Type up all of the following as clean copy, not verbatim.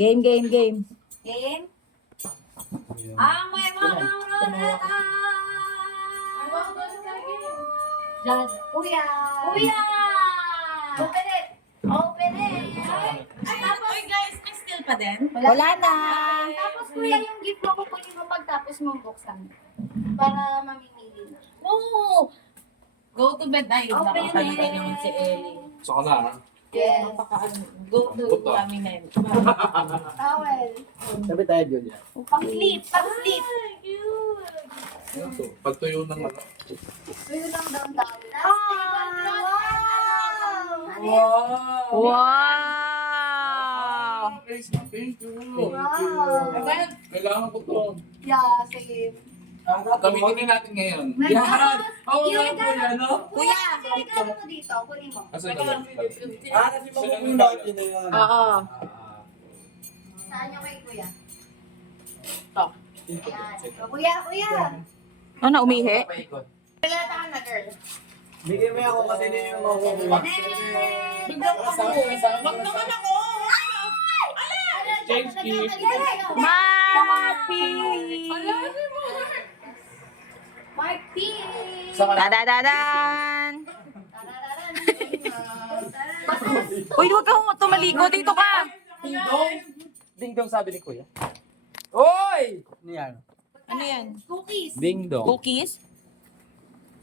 Game, game, game. Game? Yun. Ang may mga Dad, Kuya! Kuya! Open it! Open it! Tapos, guys, may still pa din? Wala na. Tapos kuya, yung gift mo kukunin mo pagtapos mong buksan. Para mamimili na. Oo! Go to bed. Ay, Open nakakalimutan it! naman si Ellie. Saka na, ha? Yes. Go to Buto. kami na yun. Towel. Sabi tayo yun yan. Pang-sleep. Pang-sleep. Ano to? Pagtuyo ng ano. Tuyo lang daw ang towel. Wow! Wow! Wow! Thank you. Wow! Kailangan ko to. Yeah, same. Gamitin na natin ngayon. Yan! Oo Yung nga po regalo- yan, no? Kuya, yung regalo mo dito. Kunin mo. Asan ka ba? Kasi makukunin natin na yun. Oo. Saan yung kay kuya? Ito. Yan. Kuya, kuya! Ano, umihi? Bigyan mo ako kasi hindi yung makukuha. Biglang ako. Wag naman ako. Change key. Mapi! Mark P! Dadadadan! Uy, huwag kang tumaligo. Dito ka. Ding dong sabi ni Kuya. Oy! Ano yan? Ano yan? Cookies! Ding dong. Cookies?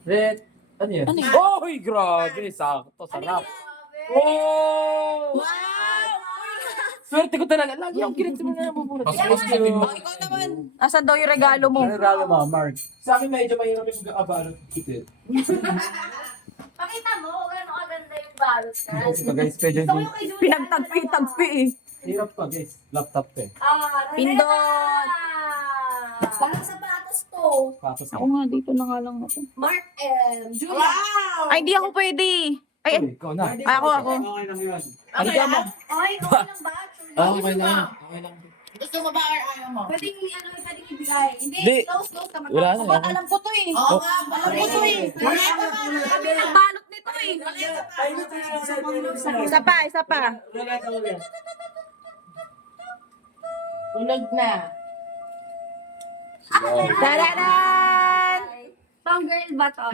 Red. Ano yan? Ano yan? Oy, grabe. Sakto, sarap. Wow! Swerte ko talaga. Lagi akong kinig sa mga mabunot. Mas natin mo. Ikaw naman. Asan daw yung regalo mo? Ano regalo mo, Mark? Sa akin medyo mahirap yung magkakabalot kitit. Pakita mo kung gano'ng kaganda yung balot ka. Kasi pa guys, medyo Gusto ko yung kay Julia. Pinagtagpi-tagpi eh. hirap pa guys. Laptop to eh. Pindot! Parang sapatos to. Patos Ako nga, dito na nga lang ako. Mark M. Julia. Ay, di ako pwede. Ay, Uy, ikaw na. ako. Okay lang yun. Ano ka mo? Ay, okay lang ba? Okay na. Okay lang. Gusto mo ba or ayaw mo? Pwedeng ibigay. Hindi, Di. close ka mata. Wala na. Ba't alam ko to eh? Oo nga. Alam mo to eh. Ang balot nito eh. Isa pa, isa pa. Tulog na. Tararan! Pang girl ba to?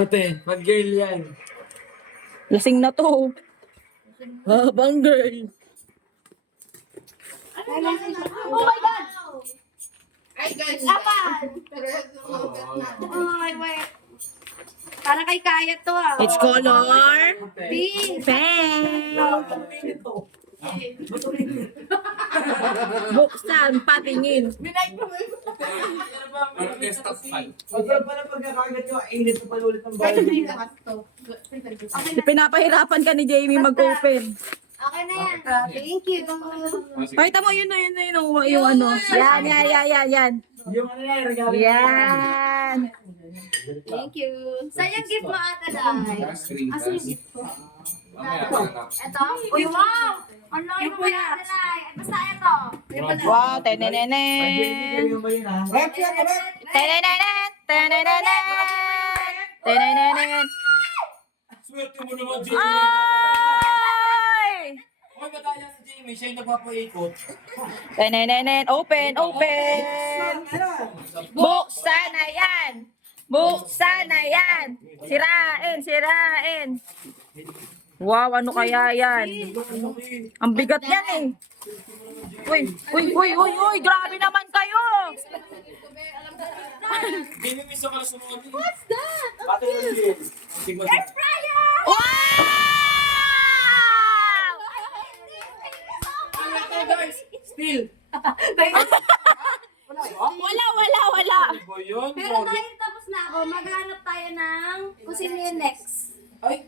Ate, pag girl yan. Lasing na to. Habang girl. Oh my God! Ay, guys. Apan! Oh my God. Parang kay Kaya to ah. It's color Pink. pink. Buksan, patingin. Best of 5. Masarap pala pagkakagat yung init pa pala ulit ng bahay. Pinapahirapan ka ni Jamie mag-open. Okay na yan. Thank you. Pakita mo, yun na, yung ano. Yan. Yung ano yan, regalo. Yan. Thank you. Saan yung gift mo ata dahil? Asan yung gift ko? Ito? Uy, wow! Ang laki mo kaya ata dahil. Basta ito. Wow, tenenenen. Yung ba yun ha? Tenenenen. Tenenenen. Tenenenen. Swerte mo naman, Jamie. Ay! Hoy, mataya si Jamie. Siya yung nagpapaikot. Tenenenen. Open. Buksan na yan. Buksan na yan. Sirain. Wow, ano kaya yan? Ang bigat yan eh. Uy, grabe naman kayo. Jamie, miss ako na sumunod. What's that? Pati yung din. Air fryer! Wow! Still. Wala. Ba yun? Pero dahil tapos na ako, maghanap tayo ng kung sino yung next. Ay.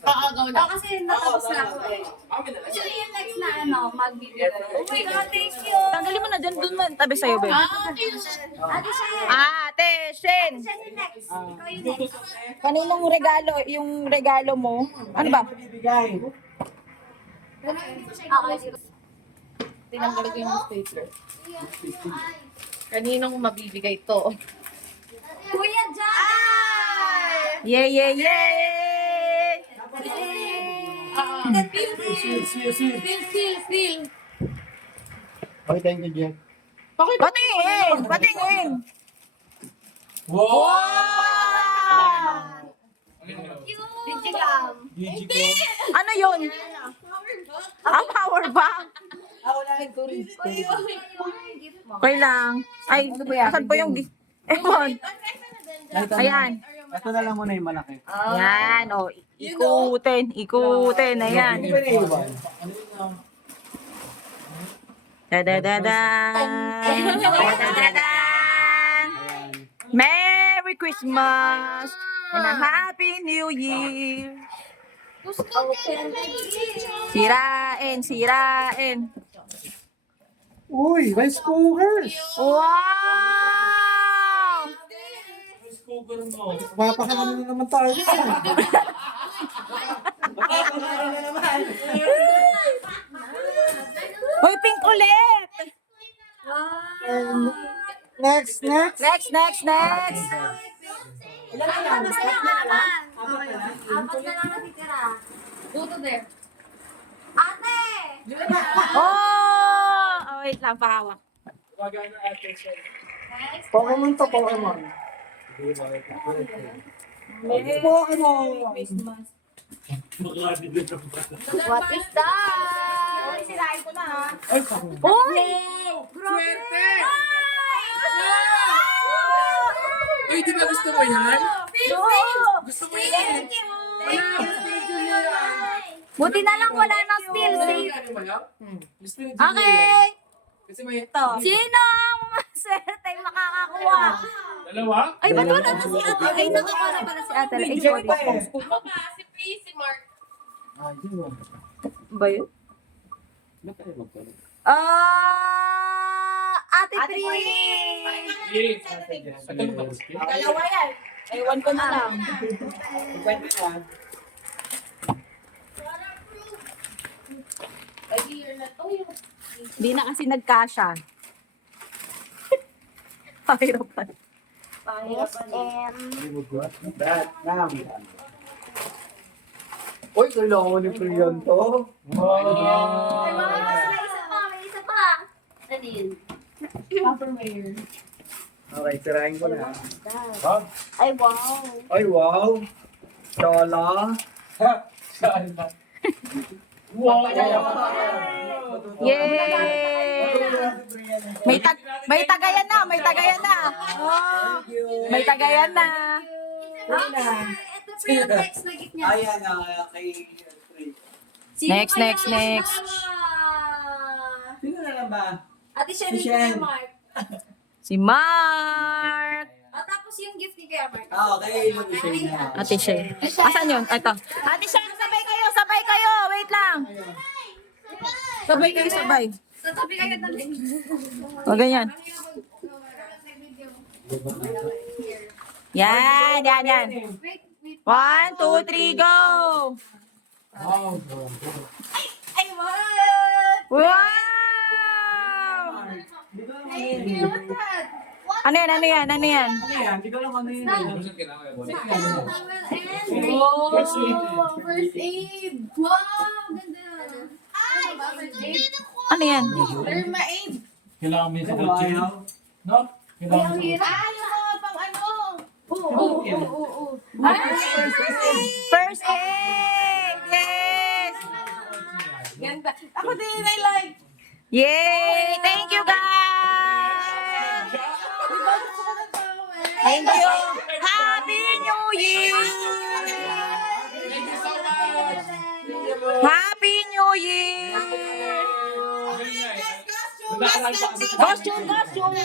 Aagaw na. Kasi natapos na ako eh. Amin na lang. Sino yung next na magbibigay? Oh my God, thank you! Tanggalin mo na dyan, dun man. Tabi sa'yo, be. Ate siya. Ate, Shen. Siya yung next. Ikaw yung next. Kaninong regalo, yung regalo mo? Ano ba? Bibigay. Okay. Tinanggal ko yung stapler. Kaninong mabibigay to? Kuya John! Yeah. Still. Okay, thank you, Jeff. Patingin! Patingin! Wow! Digicam. Ano yun? Ang power bank? Okay lang. Ay, asan po yung gift? Ewan. Ayan. Ito na lang muna yung malaki. Ayan, o. Ikutin. Ikutin. Ayan. Da-da-da-dan. Da-da-da-dan. Merry Christmas and a Happy New Year. Gusto ko Sirain, sirain. Uy, rice cookers! Wow! Rice cooker mo. Mapakano na naman tayo. Uy, pink ulit! Next, next. Next, next, next. Apat na lang natitira. Go to there. Ate! Oh! Oh, wait lang, pahawak. Pokemon to, Pokemon. Pokemon. What is that? Sirain ko na, ha? Uy! Grabe! Uy, di ba gusto mo yan? Oo! Gusto mo yan? Buti na lang wala nang still safe. Ano ba yan? Gusto ni Julia Okay! yan. Kasi may... Ito. Sino ang maswerte makakakuha? Dalawa? Ay, ba't wala na si ate? Ay, nakakuha na pala si ate. Ay, sorry. Ba yun? Ate Pri! Yes. Ito mo ba gusto? Dalawa yan. Ewan ko na lang. Hindi na kasi nagkasya. Pahirapan. Uy, kailangan ko ni Priyon to. Ay, may isa pa, may isa pa. Ano yun? Okay, tirahin ko na. Ay, wow. Ay, wow. Chola. Wow! Yay! May tagayan na, may tagayan na. Oh, may tagayan na. Ito po yung text na gift niya. Ayan na, kay Pri. Sino Next, kaya next, ang next. kasama? Sino na lang ba? Ate Shen, Si Shen. Mark. Si Mark. Tapos yung gift ni Kuya Mark. Okay, ilang isa na. Ate Shay. Asan yun? Ito. Ate Shay, sabay kayo, sabay kayo. Wait lang. Sabay kayo, sabay. Sa tabi kayo tabi. O, ganyan. Yan, yan, yan. Wait, wait. 1, 2, 3, go! Ay, what? Wow! Thank you. What's that? Ano yan, ano yan, ano yan? Ayan, hindi ko lang ano yun. Oh, first aid. Wow, ganda. Ay, first aid. Ano yan? Derma aid. Kailangan may sa kotse. No? Kailangan Ang hirap. Ah, yung mga pang ano. Oo. First aid! Yes! Ganda. Ako din I like. Yay! Thank you, guys! Thank you! Happy New Year! Thank you so much! Happy New Year! Very nice. Costume, costume!